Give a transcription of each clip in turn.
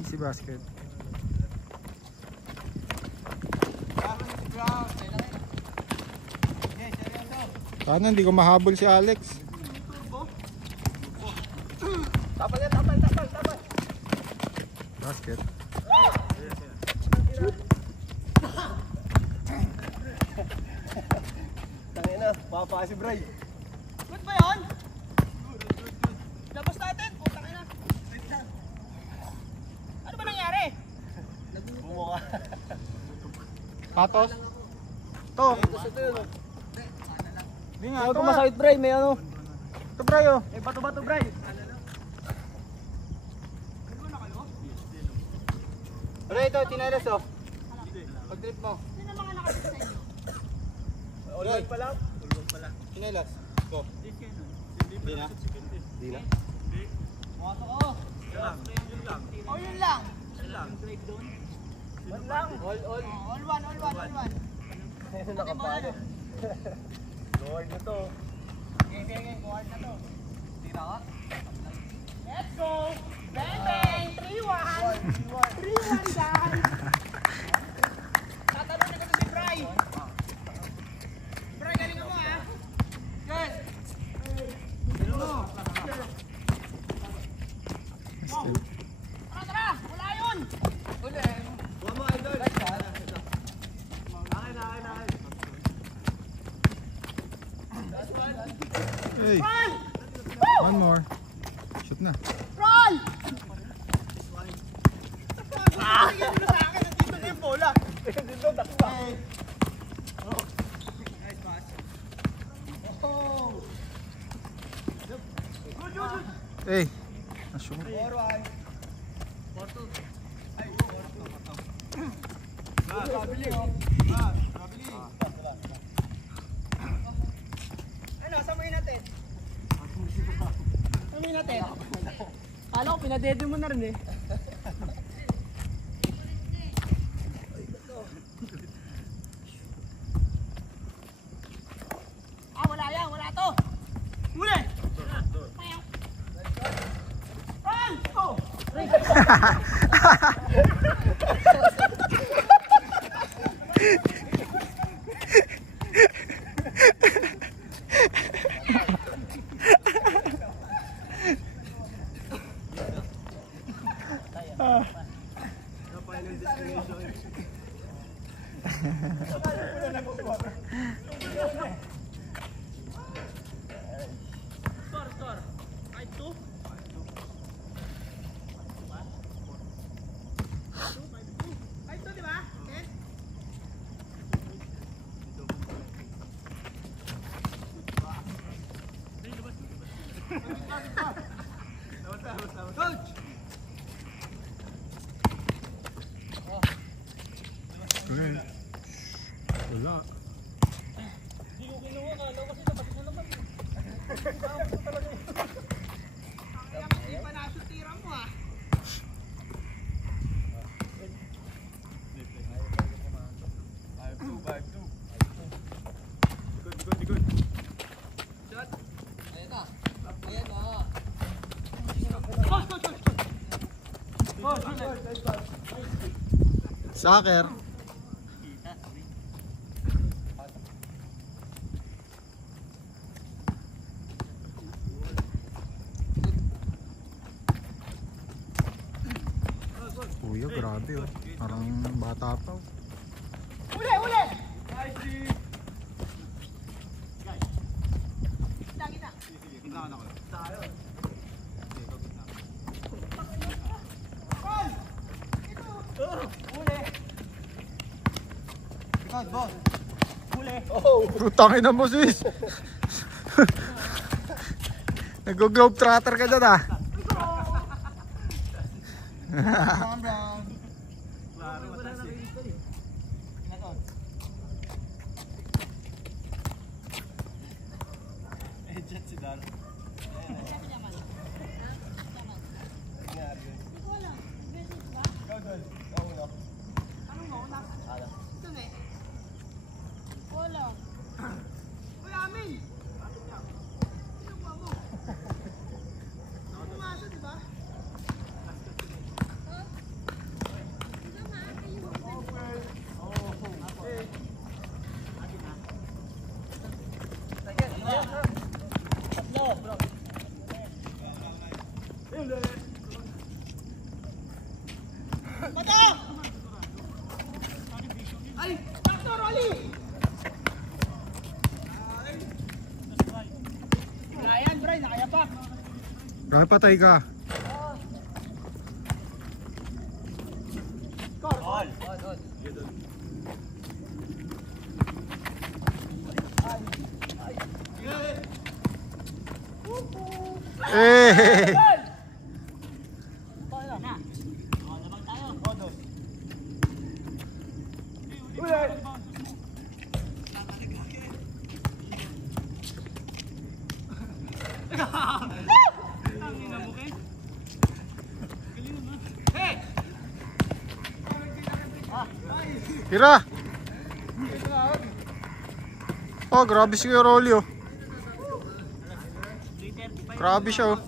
Easy basket. Sana hindi ko mahabol si Alex. Tapal. Basket. Tangina, papa si Bray. Good ba yun? Labas natin. Puta ka na. Ano ba nangyari? Bumuka. Patos. To. Ito yun. Hindi nga. Huwag Ito ko nga. masakit, Bray. May ano. Ito Brayo. Eh, bato-bato, Bray. Bro, ito. Tinelas oh. Pag-trip mo. Sino mga nakabit sa inyo? Ulwag pa lang. Tinelas. Go. Hindi na. Hindi na. Pumasok ako. Oh, yun lang. Man lang. All. All one. Ayun, nakapalo. Lord na to. Game. Guard na to. Tira ka. Let's go. Bang. 3-1. 3-1 guys. Tatanungin ko to si Bray. Bray, galing mo ha. Yes. Tara. Wala yun. Buha mo, idol. Hey. One more. Shoot na. Roll! Bigyan mo na sa akin. Nandito na yung bola. Dito, takpa. Nice pass. Oh! Good. Hey. Asyo. 4-1. 4-2. Ay, 4-2. Kabili oh. Kabili. Ano, samayin natin. Samayin natin. Kala ko pinadede mo na rin eh. Wala to. Huli! Run! Go! Score. 5-2. 5-2, di ba? 10? Coach! Wala. Hindi ko kinuha ka. Kasi napatid na naman. Kaya hindi pa na-shoot tira mo ah. Good. Shot. Ayan na. Soccer. Kuya, grabe oh. Parang bata pa oh. Uli! Kita. Uli! Putangin na mo, sis. Nag-globe trotter ka dyan ah. Brown. Jet si Dan. Uy, Amin! Ay! Sakto, Rolly! Ryan, Brian, nakaya pa. Kaya patay ka. All. Eh! Tira! Oh, grabe si Kuya Rolly oh. Grabe siya oh.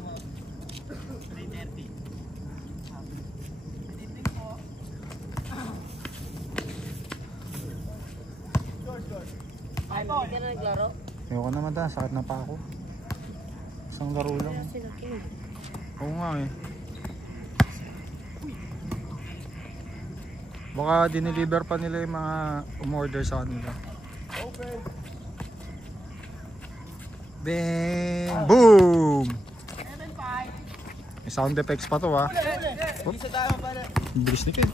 Hindi ka na naglaro? Ayoko naman ta, sakit na pa ako. Isang laro lang. Oo nga eh. Baka dineliver pa nila yung mga umorder sa kanila. Bang! Boom! May sound effects pa to ha. Isa tayo pala. Ang bilis ni Ken.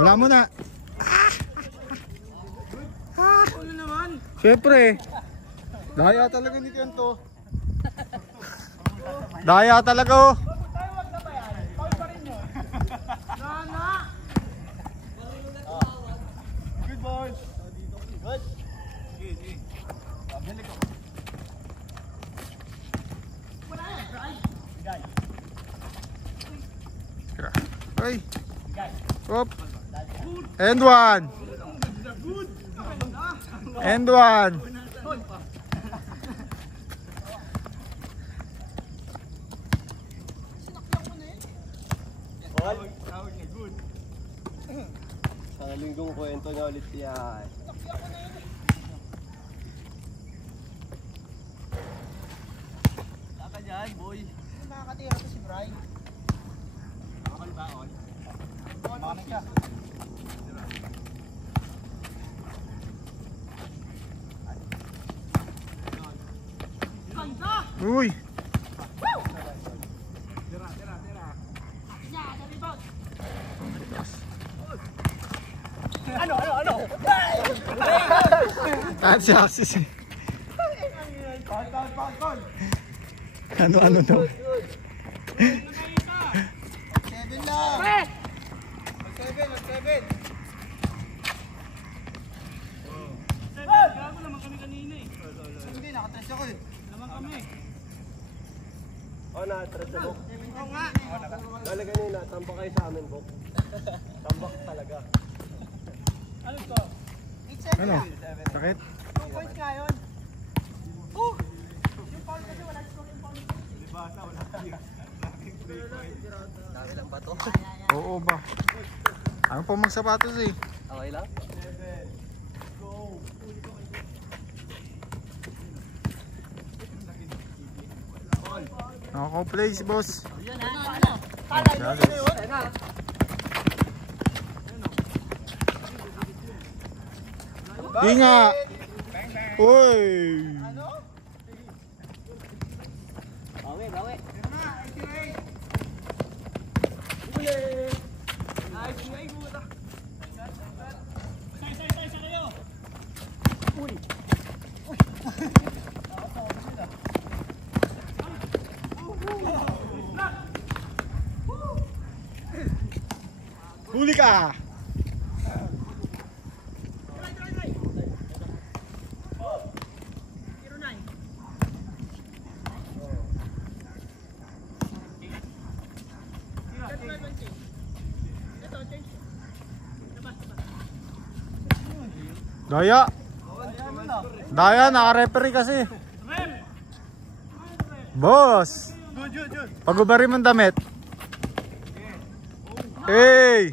Wala mo na. Ano naman? Siyempre. Daya talaga ni Ken to. Daya talaga oh. Tayo wag na ba yan? Paul pa rin yun. Nana! Good boy. Good. Ay. Hop. And one. And one. Sa linggong kwento niya ulit yan. Saka dyan, boy. Nakakatira to si Brian. Bakal ba, on? Bakal ka. Ganda! Uy. Ano? Tahan si Axis eh. Call. Ano to? 7 lang. Pre! Mag-7. Gago naman kami kanina eh. Hindi, nakatrash ako eh. Naman kami. Oh, na-atras na Bok. Oo nga. Dali kanina, tambak kayo sa amin, Bok. Tambak talaga. Ano to? 8-7 Ano? lang. Sakit? 2 points nga yun. Oh! Yung foul kasi wala score yung foul. Dami lang ba to? Oo ba? Ano pa magsapatos eh? Okay lang? Nakaka-place boss. Kala nyo yun na yun? Di nga. Uy. Ano? Bawi. Nice, ay buta. Say kayo. Huli ka. Daya. Daya, naka-referee kasi. Boss. Pag-ubari mong damit. Hey!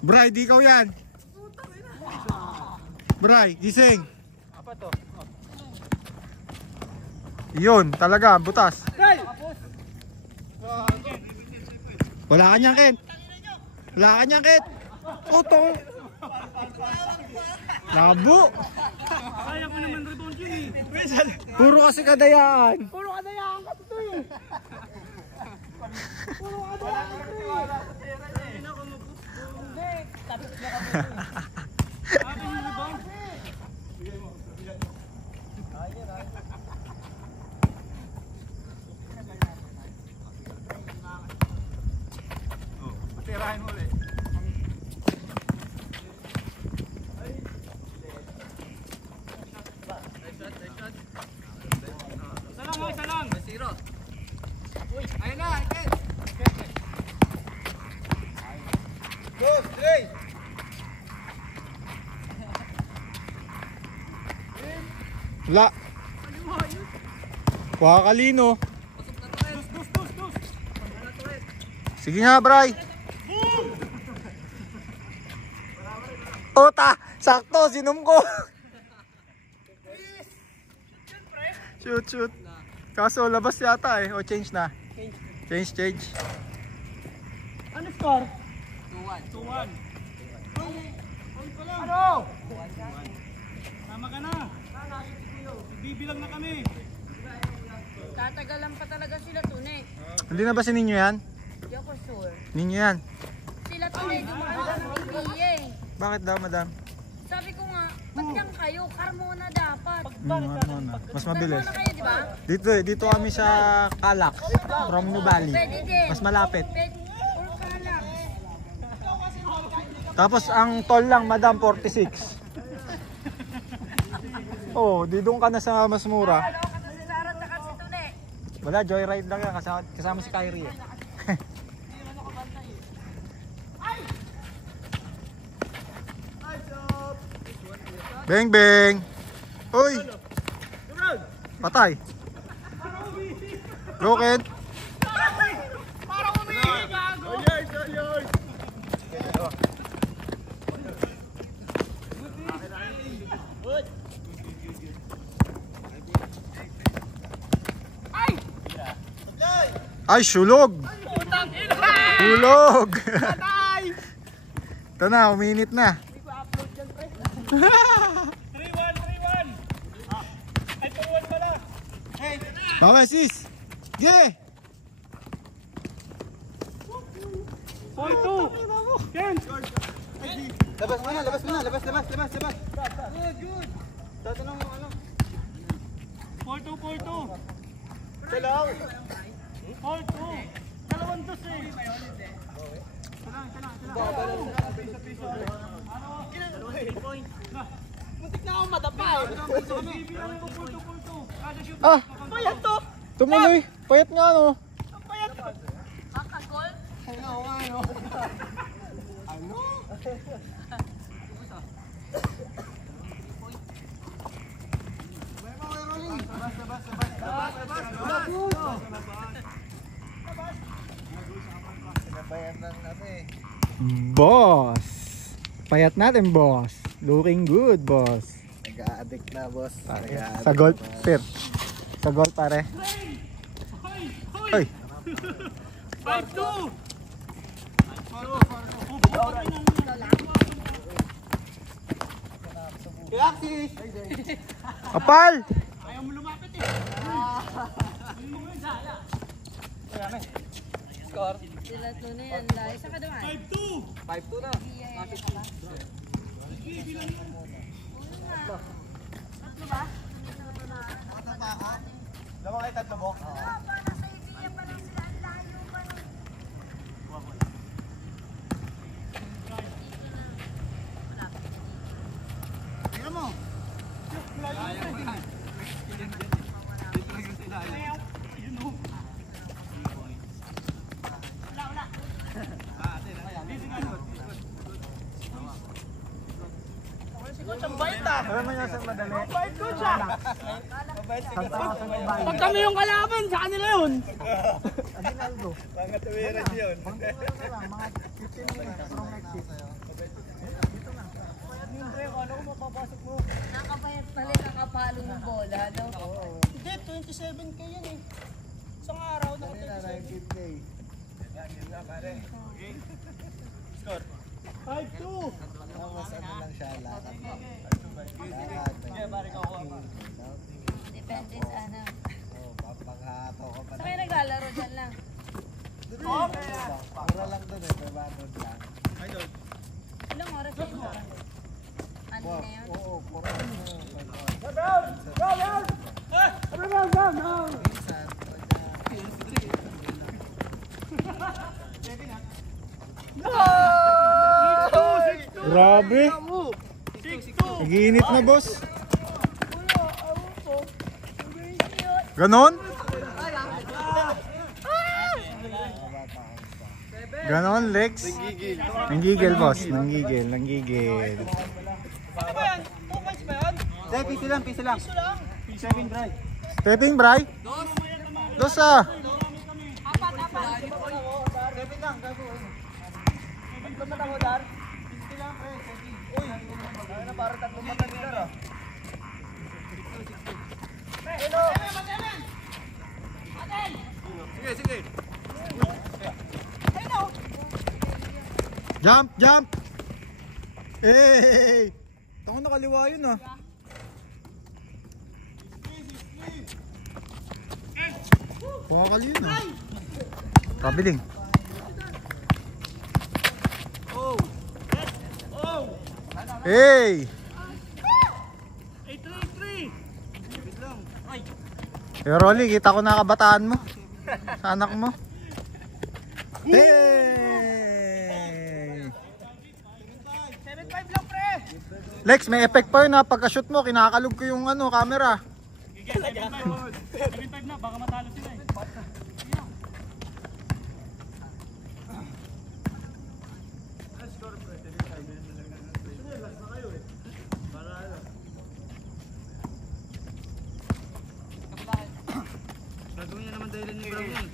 Bray, di ikaw yan. Bray, gising. Apa to? Yun, talaga, butas. Wala ka niyang, Ken. Wala ka niyang, Ken. Oto. Labo. Kaya ko naman rebound yun eh. Puro kasi kadayaan. Puro kadayaan ka to eh. Puro kadayaan ka to eh. Hindi, tapos na kami. Akin yung rebound. Patirahin mo ulit. Isa lang, isa lang. Zero. Ayun na, Ken. Go, straight. Wala. Wakakalino. Dus. Sige nga, Bray. Ota, sakto, sinum ko. Shoot. Kaso labas yata eh. O change na. Change. Ano score? 2-1. Ano? Tama ka na. Bibilang na kami. Tatagalan pa talaga sila Tune. Hindi na ba si Ninyo yan? Hindi ako sure. Ninyo yan. Sila Tune, dumaan sa PBA eh. Bakit daw, madam? Sabi ko nga, ba't lang kayo? Carmona dapat. Mas mabilis. Carmona kayo, di ba? Dito kami sa Calax, from New Valley. Pwede din. Mas malapit. Pwede. Puro kalak. Tapos ang toll lang, madam, 46. Oh, di doon ka na sa mas mura. Ano ka na si Sarah at si Tune? Wala, joyride lang yan. Kasama si Kyrie eh. Beng! Uy! Patay! Rocket! Para umihi, gago! Ay, sulog! Hulog! Ito na, uminit na. 3-1. Ay, 2-1 pala. Okay, sis! Ge! 4-2. Ken. Labas mo na. Labas. Good. Tatanong mo ano. 4-2. Salaw. 4-2. Dalawang dos eh. Muntik na ako madapa eh. Bibilang ko 4-2. Kada shoot. Ah! Payat to. Tumuloy! Payat nga no! Ang payat to. Makagol? Boss! Payat natin, boss. Looking good, boss. Nag-a-addict na, boss. Nag-a-addict Sa gold, na. sir. Sa gold, pare. Ay! 5-2. Reaxis. Kapal! Ayaw mo lumapit eh. Score. Sila Tune, ang layo. Saan ka dumaan? 5-2. 5-2 na. Lama kayo tatlo mo? Tingnan mo. Ayaw mo yan. Dito lang yung sila. Alam mo yung sa madali. Bait ko siya. Pag kami yung kalaban, sa kanila yun. Aguinaldo. Pangatuwiran yun. Bangkulan na lang, mga 15 minutes from next week. Pre, kala ko mapapasok mo. Nakapayat pala, nakapalo ng bola, no? Hindi, 27K yan eh. Isang araw, naka 27. Score. 5-2. Sige, pare ka kuha pa. Depende sa ano. Sa kayo naglalaro dyan lang. Ilang oras na yun? Ano na yun? Grabe! Nag-iinit na, boss. Ganon? Ganon, Lex? Nanggigil, boss. Nanggigil. Ano ba yan? 2 points ba yan? Hindi, piso lang. Piso lang. 7 drive. Stepping, Bray? Dos ah. Apat. 7 lang, gago. Ba't mata mo, Dar? Piso lang, pre. Uy, ano na parang 3 mata ni Dar, ah. Sige. Jump! Hey! Ako nakaliwa yun ah. Pakakali yun ah. Pabiling. Hey! 8-3. Hey Rolly, kita ko na kabataan mo. Sa anak mo. Hey! 7-5 lang, pre. Lex, may effect pa yun ha. Pagka-shoot mo, kinakalog ko yung ano, camera. 7-5 na, baka matalo sila eh. Gagawin niya naman dahil ni Brown yun.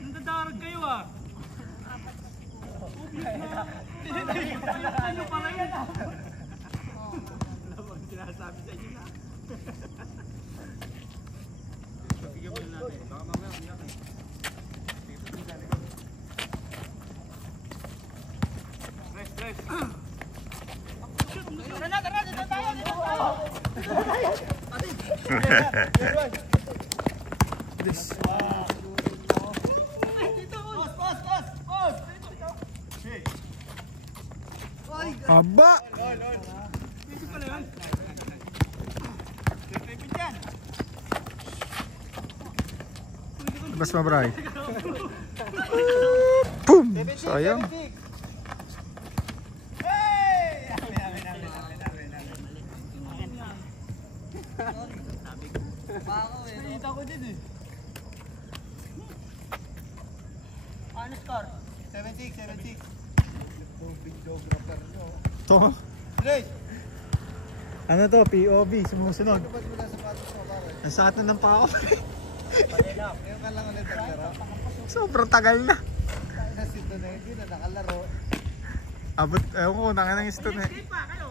Nandadarag kayo ah. Ano pala yan ah? Sinasabi sa inyo na. Bigyan mo na natin. Baka mamaya umiyak eh. Rest. Tara, dito tayo. Dito, boss. Aba! Dito pala yan. Labas mo, Bray. Boom! Sayang. Nakita ko din eh. Ano score? 7-6. To? Race! Ano to? POV. Sumusunod. Nasa atin ng pa ako. Sobrang tagal na. Abot, ewan ko, nanganang isto na. Escape pa kayo.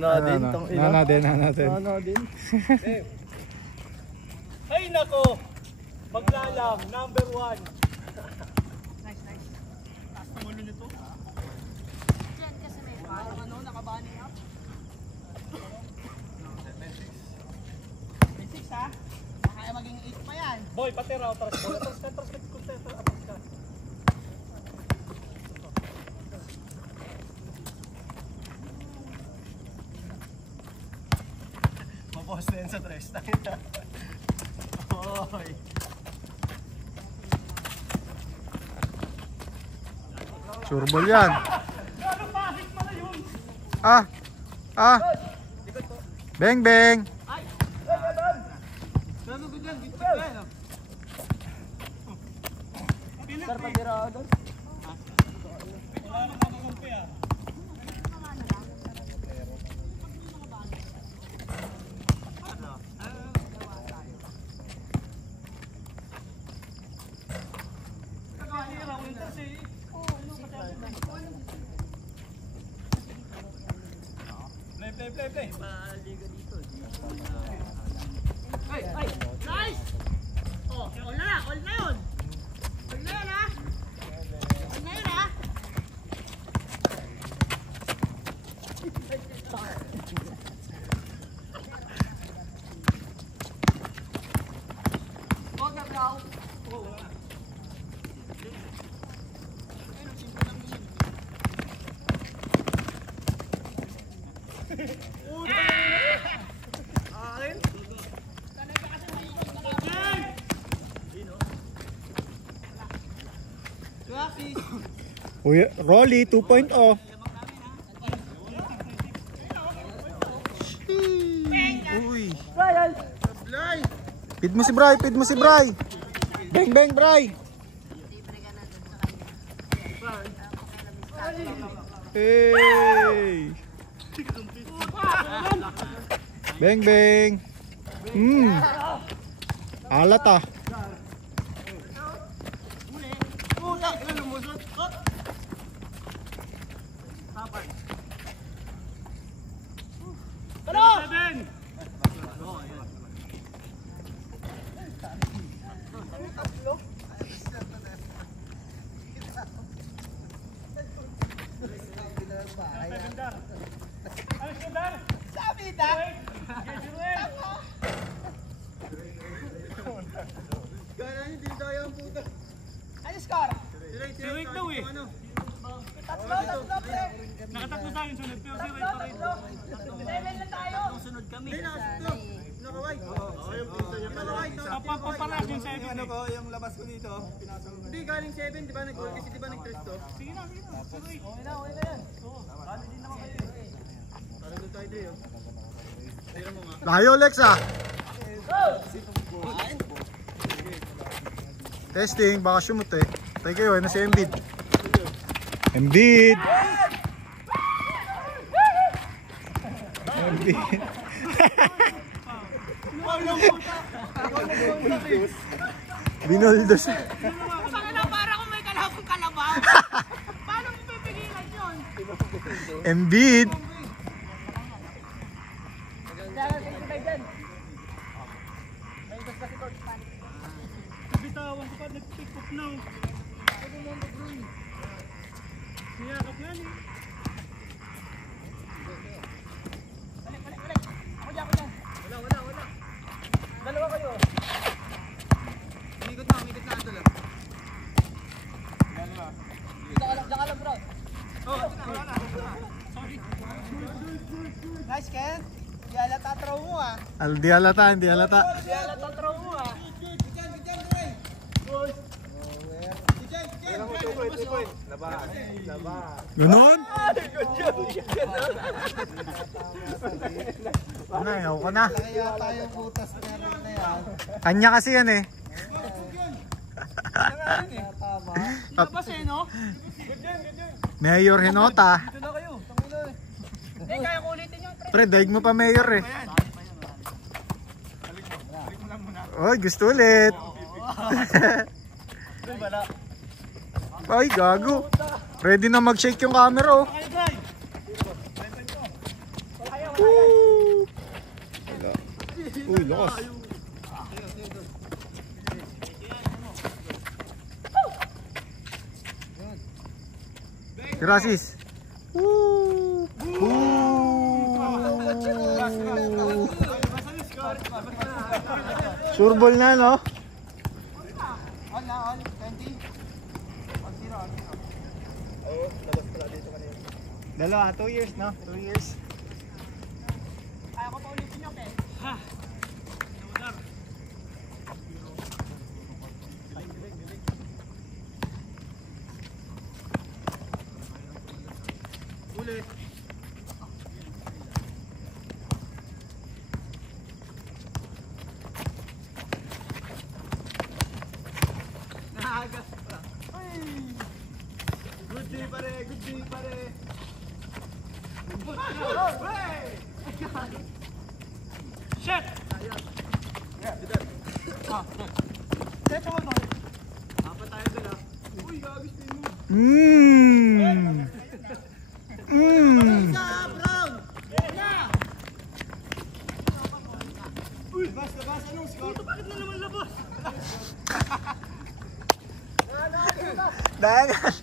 Nana din. Ay nako. Maglalang number 1. Nice. Taas ng ulo nito. Diyan kasi may Parang ano, nakabaning up. 6 ha? Kaya maging 8 pa yan. Boy, pati raw, atras ka. Mabuhos na yan sa 3. Sure ball yan. Ah. Ah. Beng beng. Sir, pagdira ako doon. Play. Nice! Oh, all na yun! All na yun, ha? All na yun, ha? Huwag na, bro. Uy, Rolly 2.0. Uy. Feed mo si Bray, feed mo si Bray. Bang bang Bray. Hey. Bang bang. Alat ah. Wait daw eh. Tatlo, pre. Nakatatlo sa akin sunod. Pero si Wait pa rin. 7 lang tayo. Sunod kami. Naka-white. Oo, yung pinto niya pala. Pampaparas yung 7. Ano ko, yung labas ko dito. Hindi, galing 7, di ba? Nag-goal kasi di ba nag-3 to? Sige na. Okay na yan. Para doon tayo dito. Layo Lex ah. Testing, baka sumut eh. Tayo kayo, ano si Embiid? Embiid! Embiid! Binoldos. Saka na para kung may kalabang kalabaw. Paano mo pipigilan yun? Embiid! Bitawan ko pa, nag-pick up now. Niyakap nga ni. Wala. Dalawa kayo. Umikot na ito lang. Diyan ka lang, bro. Wala. Nice, Ken. Di halata throw mo, ah. Di halata, hindi halata. Di halata throw mo, ah. Ganon? Ano, ayaw ka na. Kaya tayong butas na rin na yan. Kanya kasi yan eh. Tama. Labas eh, no? Mayor Hinota. Ito na kayo. Hindi, kaya ko ulitin yung pre. Pre, daig mo pa mayor eh. Oy, gusto ulit. Ay, gago. Ready na mag-shake yung camera oh. Woo! Uy, lakas. Gracias. Woo! Sure ball na no? All na, all. 20. 1-0. Oo, labas pala dito kanina. Dalawa, 2 years no? 2 years. Kaya ko pa ulitin yung, Ken. huli. Nakagas pa. Ay! Good day pare, good day pare. Shit! Apat tayo dun ah. Uy, gagis din mo. Isa, Brown! Uy, labas, labas. Anong score? Bakit na naman labas? Dagat.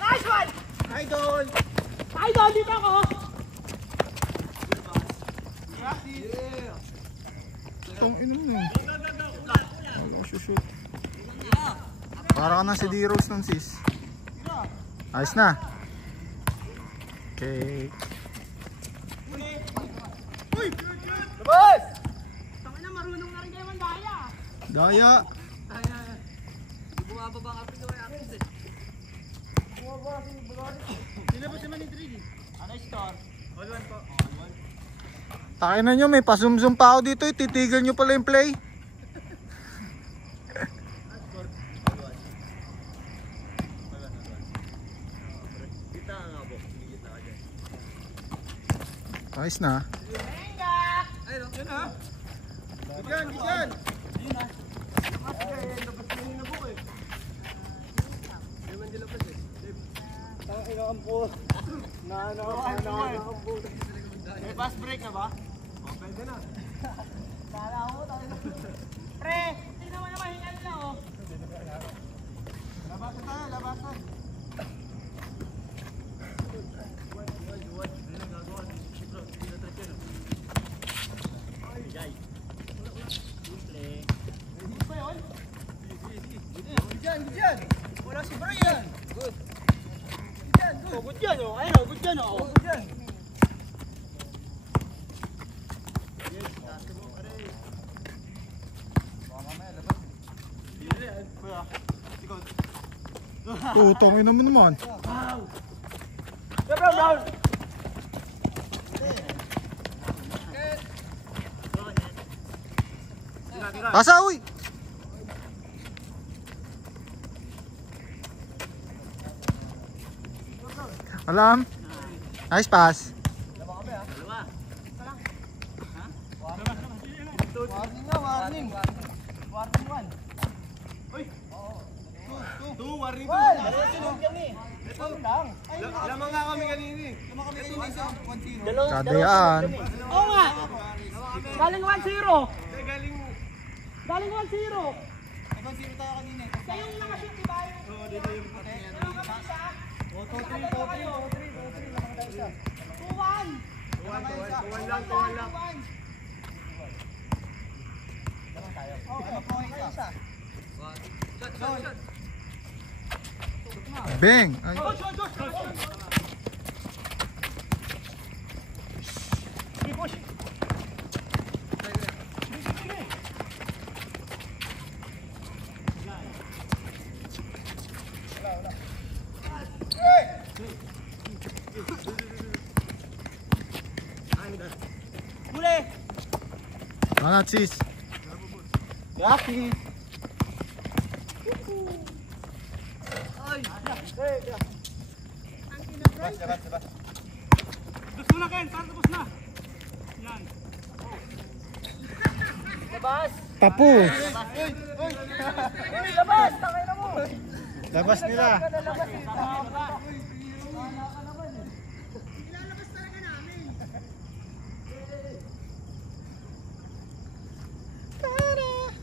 Nice one! Idol! Idol, dito ako! Yeah! Itong ino mo eh. Walang shoot. Para ka na si D-Rose nun sis. Ayos na. Okay. Labas! Tangina, marunong na rin kayo mandaya. Daya. Sinabas naman ni Drilly. Ano score? All one po. Takin na nyo, may pasumsum pa ako dito. Titigil nyo pala yung play. Kita nga po. Higit na ka dyan. Ayos na. Ayun, yun ha. Gidyan, gidyan. Yun ha. Labas na yun na po eh. Hindi man din labas eh. Tangina ang po. Nakakampo. May fast break na ba? O, pwede na. Pre, tingnan mo naman hingal na oh. Labasan tayo, labasan. Gidyan, gidyan. Wala si Brian. Good. Gidyan, good. Oh, good yan oh. Ayun oh, good yan oh. Gidyan. Tutong ina mo naman. Brown! Pasa, uy! Alam? Nice pass. Warning na, warning. Warning one. Uy! Two, warning two. Ito lang. Lamang nga kami kanina eh. Lamang kami kanina isa. 1-0. Kadayaan. Oo nga. Galing 1-0. Galing. Galing 1-0. 1-0 tayo kanina eh. Kayo yung nakashoot, di ba? Oo, dito yung Ano kami isa? 2-3 lamang tayo isa. 2-1. 2-1 lang, 2-1 lang. Bang! Ay, Huli! manat sis. Lucky. Tapos mo na Ken, para tapos na. Yan. Labas. Tapos. Labas. Tangay na mo. Labas nila. Labas eh.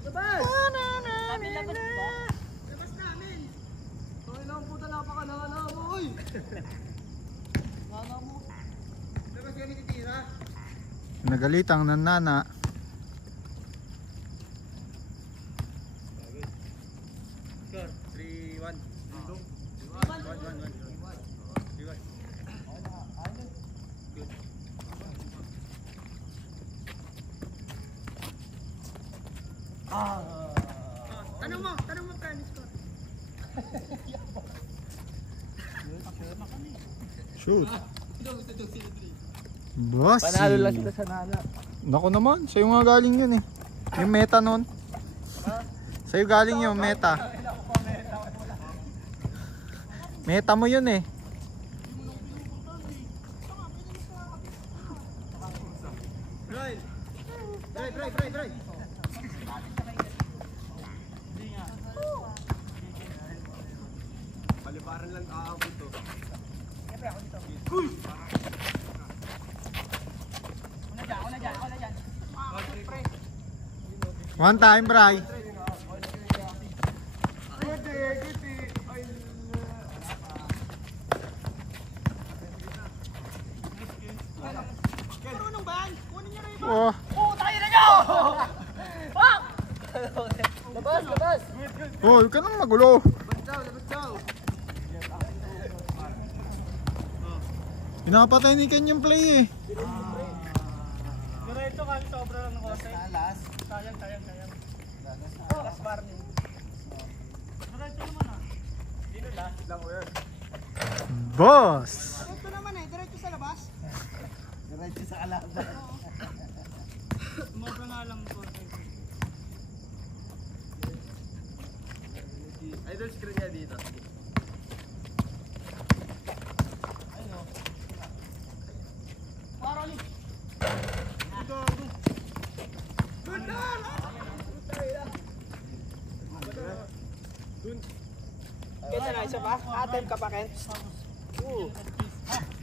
Labas. Sabi labas ba? Labas namin. Ay lang puta, napakalala mo. Uy! Lala mo. Labas kami titira. Nagalitang nanana. Tanong mo kano score. Shoot. Boss. Panalo lang sila sa nana. Naku naman, sa'yo nga galing yun eh. Yung meta nun. Sa'yo galing yung meta. Meta mo yun eh. Drive. Paliparan lang aabot to. One time, Bray. Marunong ba yan? Kunin niyo na yung Oh, tayo na nyo! Fuck! Labas! oh, huwag ka nang magulo. Labas daw. Pinapatay ni Ken yung play eh. Diretso ka, sobra lang ng konti. Last. Sayang. Last warning. Diretso naman ah. Dito last. Boss. Ito naman diretso sa labas. Diretso sa kalaban. Mobra nga lang ng konti. Idol screen niya dito. Kaya na isa pa? Atem ka pa, Ken?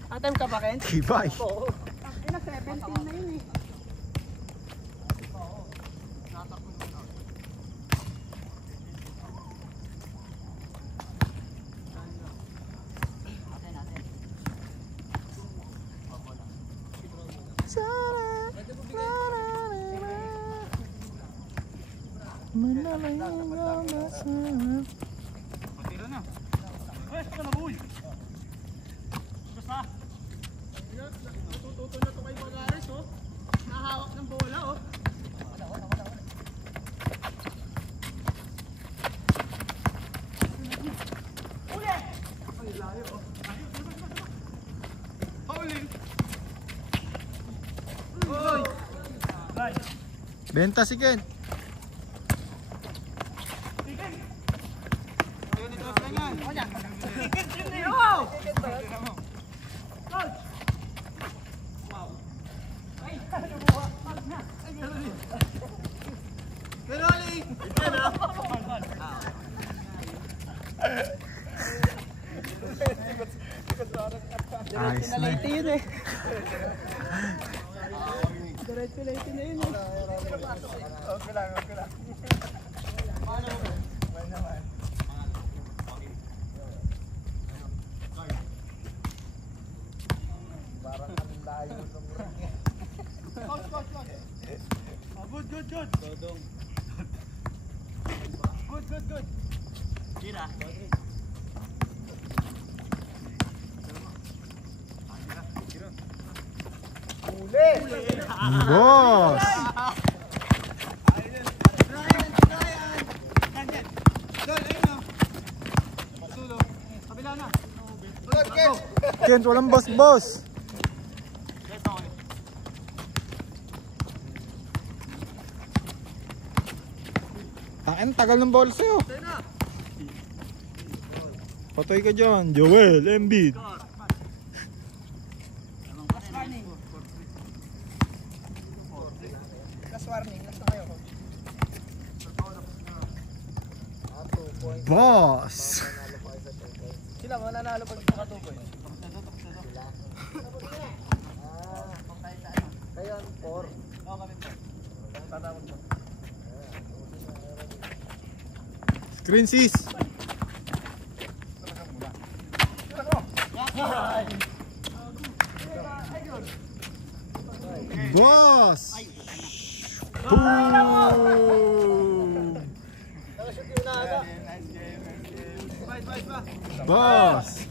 Atem ka pa, Ken? Tibay. Ina, 17 na yun eh. Matira na. Pwes ka na, boy. Basta. Tututo na to kay Bagares, oh. Nahawak ng bola, oh. Benta si Ken. Ayos na. Yun eh. Diretso na yun eh. Good. Good. Tira. Boss. Ken, walang boss. Takin, tagal ng ball sa'yo. Patay ka dyan, Joel Embiid. Last warning, last na kayo. Boss. Sila mananalo pag nakatuboy. Kaya 4. Screen sis. Boss. Boom. Boss.